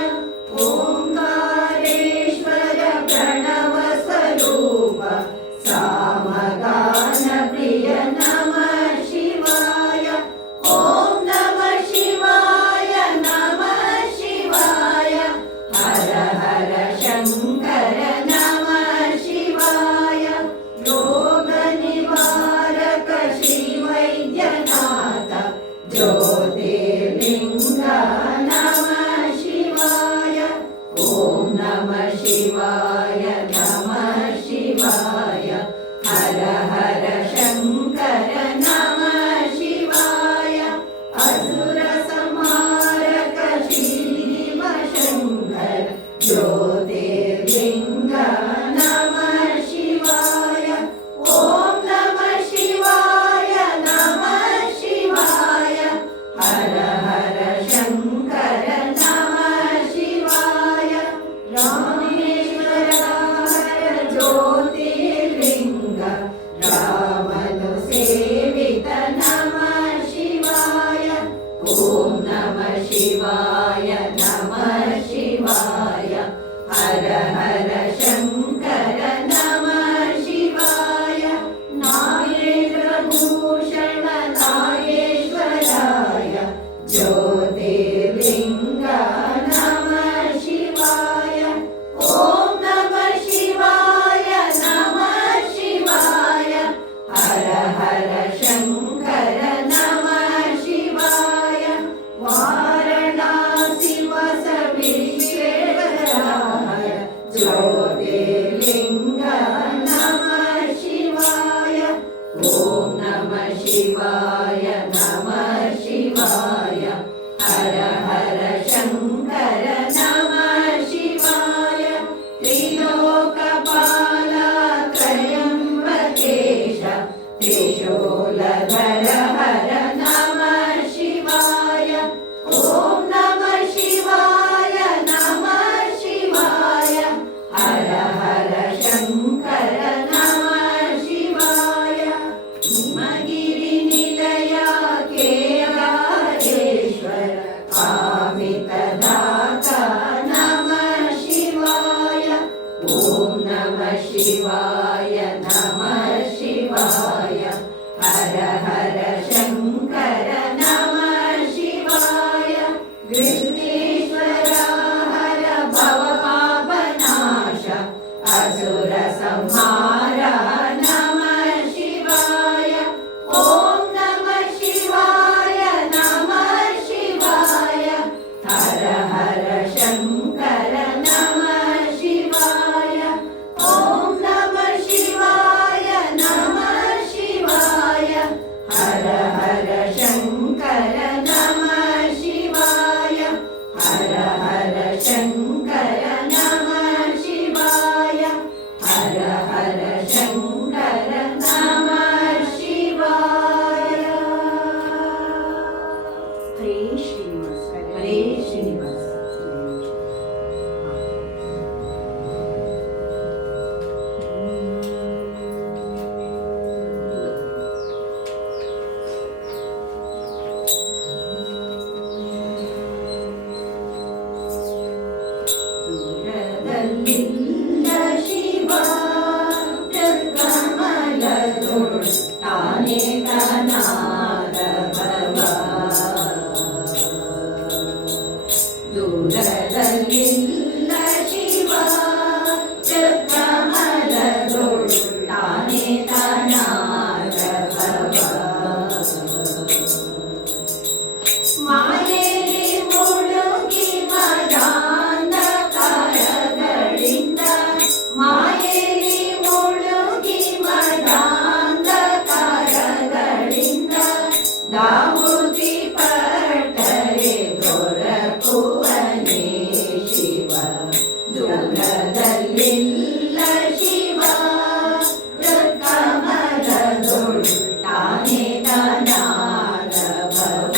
ಓಂಕಾರೇಶ್ವರ ಪ್ರಣವ ಸ್ವರೂಪ ಸಾಮಗಾನ ಪ್ರಿಯ ನಮಃ ಶಿವಾಯ ಓಂ ನಮಃ ಶಿವಾಯ ನಮಃ ಶಿವಾಯ ಹರ ಹರ ಶಂಕರ ನಮಃ ಶಿವಾಯ ಯೋಗ ನಿವಾರಕ ಶ್ರೀ ವೈದ್ಯನಾಥ ಜ್ಯೋತಿರ್ಲಿಂಗ ನಮಃ ಶಿವಾಯ ಓಂ ನಮಃ ಶಿವಾಯ ನಮಃ ಶಿವಾಯ ಹರ ಹರ ಶಂಕರ ನಮಃ ಶಿವಾಯ ಅಸುರ ಸಂಹಾರಕ ಶ್ರೀ ಶಂಕರ ಜ್ಯೋತಿರ್ಲಿಂಗ ನಮಃ ಶಿವಾಯ ಓಂ ನಮಃ ಶಿವಾಯ ನಮಃ ಶಿವಾಯ ಹರ ಹರ ಶಂಕರ ನಮಃ ಶಿವಾಯ ರಾಮೇಶ್ವರ ಹರ ಜ್ಯೋತಿರ್ಲಿಂಗ ರಾಮನು ಸೇವಿತ ನಮಃ ಶಿವಾಯ ಓಂ ನಮಃ ಶಿವಾಯ ನಮಃ ಶಿವಾಯ ಹರ ಹರ ಶಂಕರ ನಮಃ ಶಿವಾಯ ನಾಗೇಂದ್ರ ಭೂಷಣ ನಾಗೇಶ್ವರಾಯ ಜ್ಯೋತಿರ್ಲಿಂಗ ನಮಃ ಶಿವಾಯ ಓಂ ನಮಃ ಶಿವಾಯ ನಮಃ ಶಿವಾಯ ಹರ ಹರ ಶಂಕರ ನಮಃ ಶಿವಾಯ ವಾರಣಾಸಿ ವಸ ವಿಶ್ವೇಶ್ವರಾಯ ಜ್ಯೋತಿರ್ಲಿಂಗ ನಮಃ ಶಿವಾಯ ಓಂ ನಮಃ ಶಿವಾಯ ನಮಃ ಶಿವಾಯ ಹರ ಹರ ಶಂಕರ ನಮಃ ಶಿವಾಯ ತ್ರಿಲೋಕಪಾಲ ತ್ರಯಂಬಕೇಶ ತ್ರಿಶೂಲಧರ ಹರ ನಮಃ ಶಿವಾಯ ಓಂ ನಮಃ ಶಿವಾಯ ನಮಃ ಶಿವಾಯ ಹರ ಹರ ಶಂಕರ ನಮಃ ಶಿವಾಯ ಹಿಮಗಿರಿ ನಿಲಯ ಕೇದಾರೇಶ್ವರ ಕಾಮಿತದಾತ ನಮಃ ಶಿವಾಯ ಓಂ ನಮಃ ಶಿವಾಯ ನಮಃ ಶಿವಾಯ ಹರ ಹರ ಶಂಕರ ನಮಃ ಶಿವಾಯ ವಿಘ್ನೇಶ್ವರ ಹರ ಭವ ಪಾಪನಾಶ ಅಸುರ ಸಂಹಾರ ನಮಃ ಶಿವಾಯ ಓಂ ನಮಃ ಶಿವಾಯ ನಮಃ ಶಿವಾಯ ಹರ ಹರ ಶಂಕರ ನಮಃ ಶಿವಾಯ ಓಂ ನಮಃ ಶಿವಾಯ ನಮಃ ಶಿವಾಯ ಹರ ಹರ ಶಂಕರ ನಮಃ ಶಿವಾಯ ಹರ ಹರ ಶಂಕರ ನಮಃ ಶಿವಾಯ ಹರ ಹರ ಶಂಕರ ನಮಃ ಶಿವಾಯ ಹರೇ ಶ್ರೀನಿವಾಸ ಹರೇ ಶ್ರೀನಿವಾಸ ದೂರದಲ್ಲಿಲ್ಲ ಶಿವ ಕಮಲದೊಳು ತಾನೇ ತಾನಾದ ಭವ ದೂರದಲ್ಲಿಲ್ಲ ಶಿವ ಕಮಲದೊಳು ತಾನೇ ತಾನಾದ ಭವ ಮಾಯೆಯಲ್ಲಿ ಮುಳುಗಿ ಮದಾಂಧಕಾರಗಳಿಂದ ಮಾಯೆಯಲ್ಲಿ ಮುಳುಗಿ ಮದಾಂಧಕಾರಗಳಿಂದ ದಾಹುತಿ ಪಟ್ಟರೆ ದೊರಕುವನೇ ಶಿವ ದೂರದಲ್ಲಿಲ್ಲ ಶಿವ ಕಮಲದೊಳು ತಾನೇ ತಾನಾದ ಭವ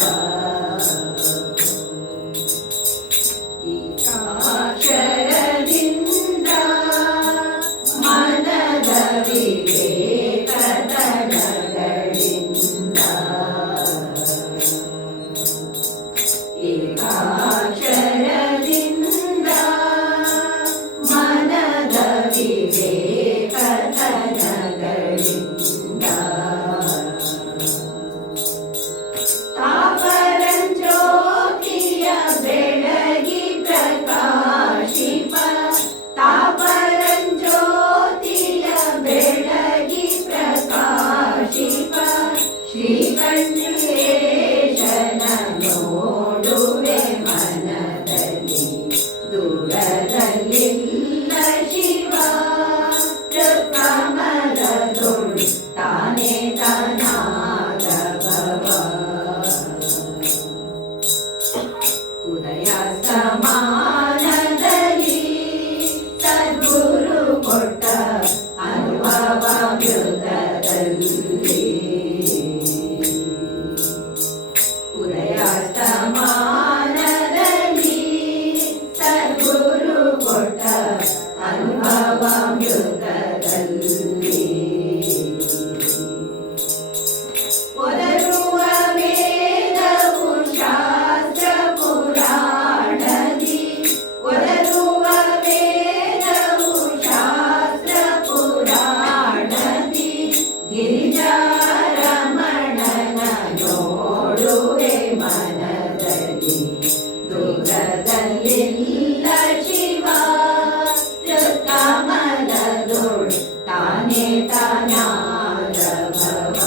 ಏಕಾಕ್ಷರದಿಂದ ಮನದ ವಿವೇಕ ತಾಪರಂಜ್ಯೋತಿಯ ಬೆಳಗಿ ಪ್ರಕಾಶಿಪ ತಾಪರಂಜ್ಯೋತಿಯ ಬೆಳಗಿ ಪ್ರಕಾಶಿಪ ಶ್ರೀಕಂಠೇಶನ ನೋಡುವೆ ಮನದಲ್ಲಿ ದೂರದಲ್ಲಿಲ್ಲ ಶಿವ ಕಮಲದೊಳು ತಾನೇ ತಾನಾದ ಭವ ಉದಯಾಸ್ತಮಾನದಲ್ಲಿ ಸದ್ಗುರು ಕೊಟ್ಟ ಅನುಭವ ಮೃತದಲ್ಲಿ ಉದಯಾಸ್ತಮಾನದಲ್ಲಿ ಸದ್ಗುರು ಕೊಟ್ಟ ಅನುಭವ ಮೃತದಲ್ಲಿ ಒದರುವ ವೇದವು ಶಾಸ್ತ್ರ ಪುರಾಣದಿ ಒದರುವ ವೇದವು ಶಾಸ್ತ್ರ ಪುರಾಣದಿ ಗಿರಿಜಾರಮಣನ ನೋಡುವೆ ಮನದಲ್ಲಿ ದೂರದಲ್ಲಿಲ್ಲ ಶಿವ ಕಮಲದೊಳು ತಾನೇ ತಾನಾದ ಭವ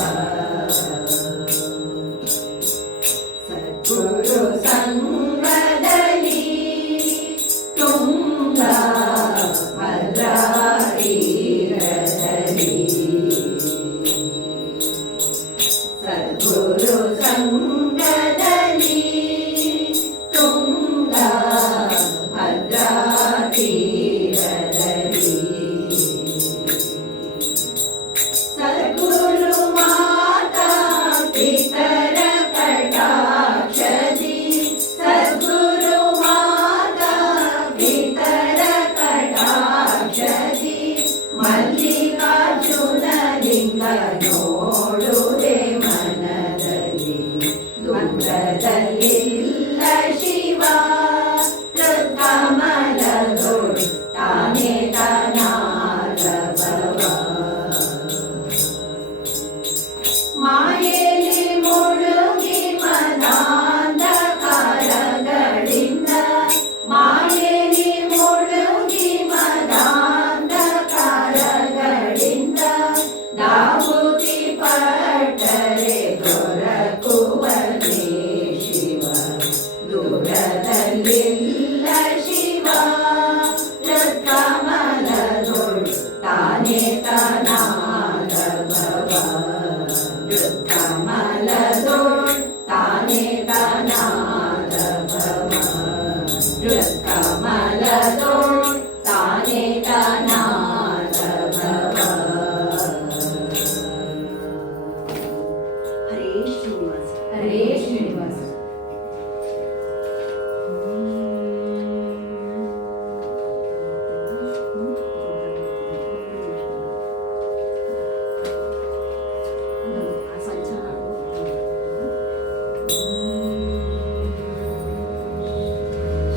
ಸದ್ಗುರು ಸಂಗದಲ್ಲಿ ತುಂಗ ಭದ್ರಾ ತೀರದಲ್ಲಿ ಸದ್ಗುರು ಸಂಗದಲ್ಲಿ ತುಂಗ ಭದ್ರಾ ತೀರದಲ್ಲಿ ಸದ್ಗುರು ಮಾತಾ ಪಿತರ ಕಟಾಕ್ಷದಿ ಸದ್ಗುರು ಮಾತಾ ಪಿತರ ಕಟಾಕ್ಷದಿ ಮಲ್ಲಿಕಾರ್ಜುನ ಲಿಂಗ ನೋಡುವೆ ಮನದಲ್ಲಿ ದೂರದಲ್ಲಿಲ್ಲ ಶಿವ ಕಮಲದೊಳು ತಾನೇ ತಾನಾದ ಭವ ಮಾಯೆಯಲ್ಲಿ ಮುಳುಗಿ ಮದಾಂಧಕಾರಗಳಿಂದ ಮಾಯೆಯಲ್ಲಿ ಮುಳುಗಿ ಮದಾಂಧಕಾರಗಳಿಂದ ದಾಹುತಿ ಪಟ್ಟರೆ ದೊರಕುವನೇ ಶಿವ ದೂರದಲ್ಲಿಲ್ಲ ಶಿವ ಕಮಲದೊಳು ತಾನೇ ತಾನಾದ ಭವ ಕಮಲದೊಳು ತಾನೇ ತಾನಾದ ಭವ ಕಮಲದೊಳು ತಾನೇ ತಾನಾದ ಭವ ಹರೇ ಶ್ರೀನಿವಾಸ. ಹರೇ ಶ್ರೀನಿವಾಸ.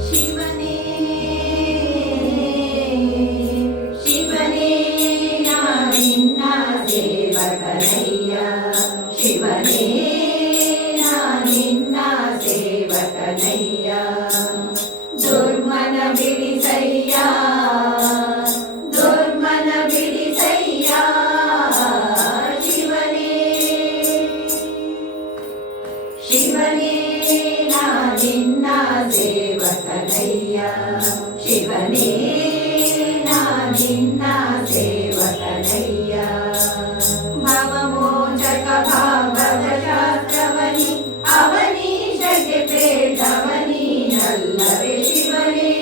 ಶಿವನೇ ಶಿವನೇ ನಾ ನಿನ್ನ ಸೇವಕನಯ್ಯ ಶಿವನೇ ನಾ ನಿನ್ನ ಸೇವಕನಯ್ಯ ದುರ್ಮನ ಬಿಡಿಸಯ್ಯ ದುರ್ಮನ ಬಿಡಿಸಯ್ಯ ಶಿವನೇ ಶಿವನೇ ನಾ ನಿನ್ನ ಸೇವಕನಯ್ಯ ಶಿವನೇ ನಾ ನಿನ್ನ ಸೇವಕನಯ್ಯ ಭವಮೋಚಕ ಭಾವದ ಶಾಸ್ತ್ರವನಿ ಅವನೀಶಗೆ ಬೇಡವನೀನಲ್ಲವೇ ಶಿವನೇ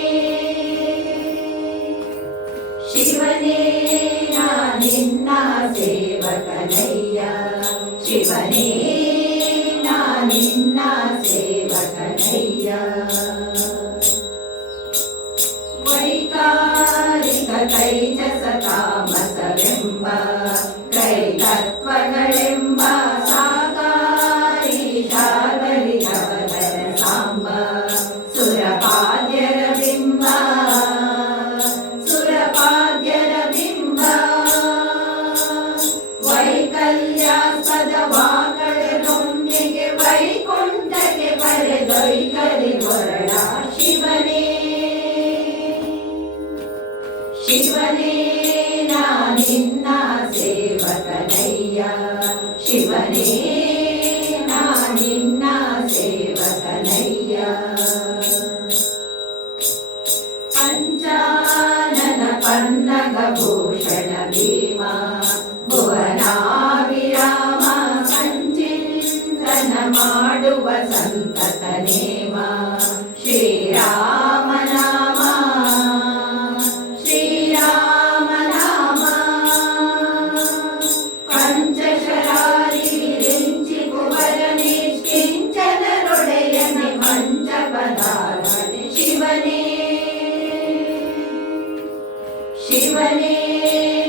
ಶಿವನೇ ನಾ ನಿನ್ನ ಸೇವಕನಯ್ಯ ಶಿವನೇ ನಾ ನಿನ್ನ ಸೇವಕನಯ್ಯ ವೈಕಾರಿಕ ತೈಜಸ ತಾಮಸವೆಂಬ ಕೈತತ್ವಗಳೆಂಬ ಸಾಕಾರಿ ಶಾರ್ವರಿಗವರ ಸಾಂಬ ಸುರಪಾದ್ಯರ ಬಿಂಬ ಸುರಪಾದ್ಯರ ಬಿಂಬ ವೈ ವಾತ್ಸಲ್ಯಾಸ್ಪದ ವಾಕಳನೊಂದಿಗೆ ವೈಕುಂಠಕ್ಕೆ ಬರೆದೊಯ್ಯಲಿ ಹೊರಡ ಶಿವನೇ ಶಿವನೇ ನಾನಿನ್ನ ಸೇವಕನಯ್ಯ ಶಿವನೇ ನಾನಿನ್ನ ಸೇವಕನಯ್ಯ ಪಂಚಾನನ ಪನ್ನಗ ಭೂಷಣ ಭೀಮ ಭುವನಾಭಿರಾಮ ಸಂಚಿಂತನ ಮಾಡುವ ಸಂತತ ನೇಮ ಶ್ರೀರಾಮ ನಾಮ ಶ್ರೀರಾಮ ನಾಮ ಪಂಚಶರಾರಿ ರಿಂಚಿ ಕುವರ ನಿಷ್ಕಿಂಚನರೊಡೆಯನೆ ಮಂಚಪದಾರ್ಹಣೆ ಶಿವನೇ ಶಿವನೇ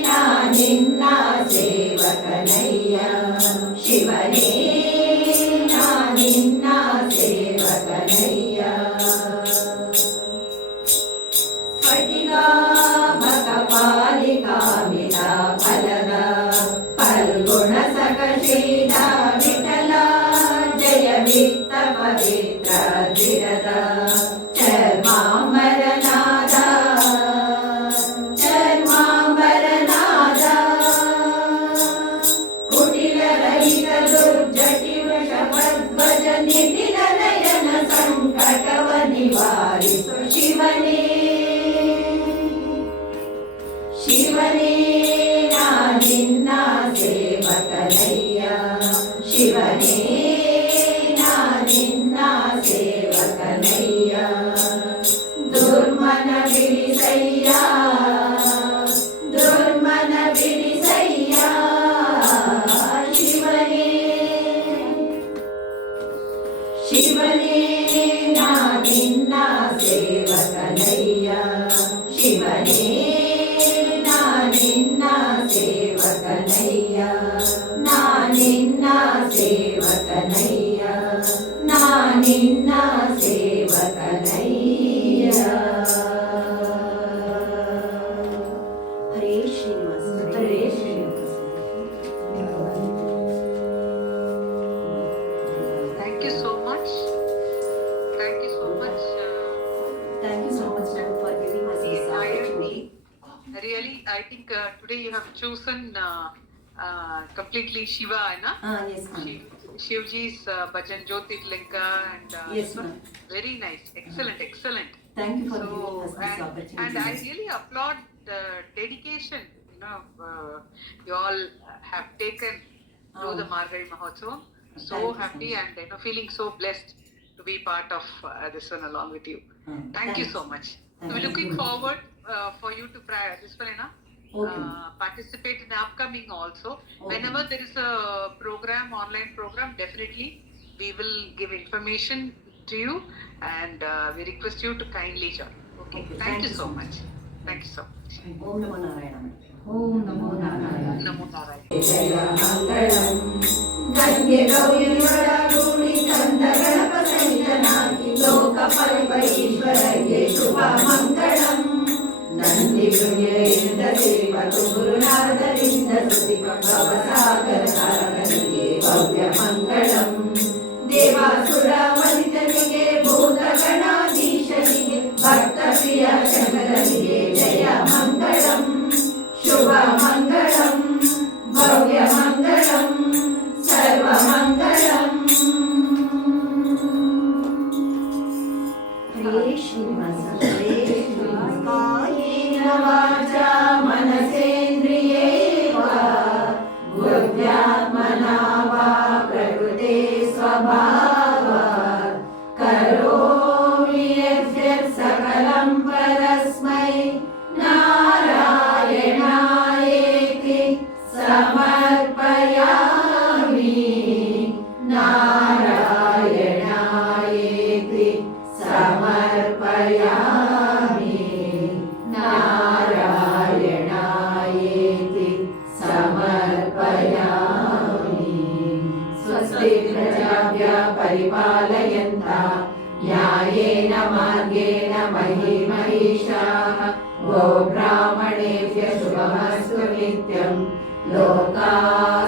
ನಾನಿನ್ನ ಸೇವಕನಯ್ಯ ಶಿವನೇ ನಾನಿನ್ನ ಸೇವಕನಯ್ಯ ಸ್ಫಟಿಕಾಮಕ ಪಾಲಿಕಾಮಿತ ಫಲದ ಫಲ್ಗುಣ ಸಕಶೀಲ ವಿಠಲ ಜಯ ವಿತ್ತ ಪವಿತ್ರ ಧಿರದ ಚರ್ಮಾಂಬರನಾದ ಕುಟಿಲ ರಹಿತ ದುರ್ಜಟಿ ವೃಷಭಧ್ವಜ ನಿಖಿಲ ನಯನ ಸಂಕಟವ ನಿವಾರಿಸು ಶಿವನೇ ಶಿವನೇ ನಾನಿನ್ನ ಸೇವಕನಯ್ಯ ಶಿವನೇ ನಾನಿನ್ನ ಸೇವಕನಯ್ಯ ದುರ್ಮನ ಬಿಡಿಸಯ್ಯ ದುರ್ಮನ ಬಿಡಿಸಯ್ಯ ಶಿವನೇ ಶಿವನೇ ನಾನಿನ್ನ ಸೇವಕನಯ್ಯ ಶಿವನೇ ನಾನಿನ್ನ ಸೇವಕನಯ್ಯ ನಾನಿನ್ನ ಸೇವಕನಯ್ಯ ನಾನಿನ್ನ ಸೇವಕನಯ್ಯ ಹರೇ ಶ್ರೀನಿವಾಸ ಹರೇ Srinivasa. Thank you so much. Thank you so much. Thank you so much for giving us The this entire opportunity. team. Really, I think today you have chosen completely Shiva, na? Yes, ma'am. Shivji's Bhajan Jyotirlinga and Yes, ma'am. very nice, excellent. Thank you for So, giving us this opportunity. and I really applaud the dedication. You all have taken through the Margari Mahotsavam. So Thank you, happy sir. and feeling so blessed to be part of this one along with you. Thank you so much. Thank We're you. looking forward for you to this one, Okay. participate in the upcoming also. Okay. Whenever there is a program, online program, definitely we will give information to you and we request you to kindly join. Okay. Okay, Thank you so much. Thank you so much. Om Namo Narayana. Om Namo Narayana. Namo Narayana. ಜಯ ಮಂಗಳಂ ಗಂಗೆ ಗೌರಿಯೊಳಗೂಡಿ ಕಂದ ಗಣಪ ಸಹಿತನಾಗಿ ಲೋಕ ಪರಿವೈಶ್ವರಗೆ ಶುಭ ಮಂಗಳಂ ನಂದಿ ಗೃಹೆಯಿಂದ ಶ್ರೀಮತು ಗುರುನಾಥರಿಂದ ಸ್ತುತಿ ಭವಸಾಗರ ತಾರಕನಿಗೆ ಭವ್ಯ ಮಂಗಳಂ ದೇವಾಸುರ ವನಿತನಿಗೆ ಭೂತ ಗಣಾಧೀಶನಿಗೆ ಭಕ್ತ ಪ್ರಿಯ ಶಂಕರನಿಗೆ ಜಯ ಮಂಗಳಂ ಶುಭ ಮಂಗಳಂ ಭವ್ಯ ಮಂಗಳಂ ಸರ್ವ ಮಂಗಳಂ. ಹರೇ ಶ್ರೀನಿವಾಸ. ಹರೇ ಶ್ರೀನಿವಾಸ. ಕಾಯೇನ ವಾಚಾ ಮನಸೇಂದ್ರಿಯೇವ ಬುದ್ಧ್ಯಾತ್ಮನಾ ವಾ ಪ್ರಕೃತೆ ಸ್ವಭಾವಾತ್ ಕರೋಮಿ ಯದ್ಯತ್ ಸಕಲಂ ಪರಸ್ಮೈ ನಾರಾಯಣಾಯೇತಿ ಸಮರ್ಪಯಾಮಿ ನಾರಾಯಣಾಯೇತಿ ಸಮರ್ಪಯಾಮಿ ನಾರಾಯಣಾಯೇತಿ ಸಮರ್ಪಯಾಮಿ. ಸ್ವಸ್ತಿ ಪ್ರಜಾಭ್ಯ ಪರಿಪಾಲಯन्तಃ ನ್ಯಾಯೇನ ಮಾರ್ಗೇಣ ಮಹಿ ಮಹಿಷಾಃ ಗೋ ಬ್ರಾಹ್ಮಣೇಭ್ಯಃ ಶುಭಮಸ್ತು ನಿತ್ಯಂ ಲೋಕಾಃ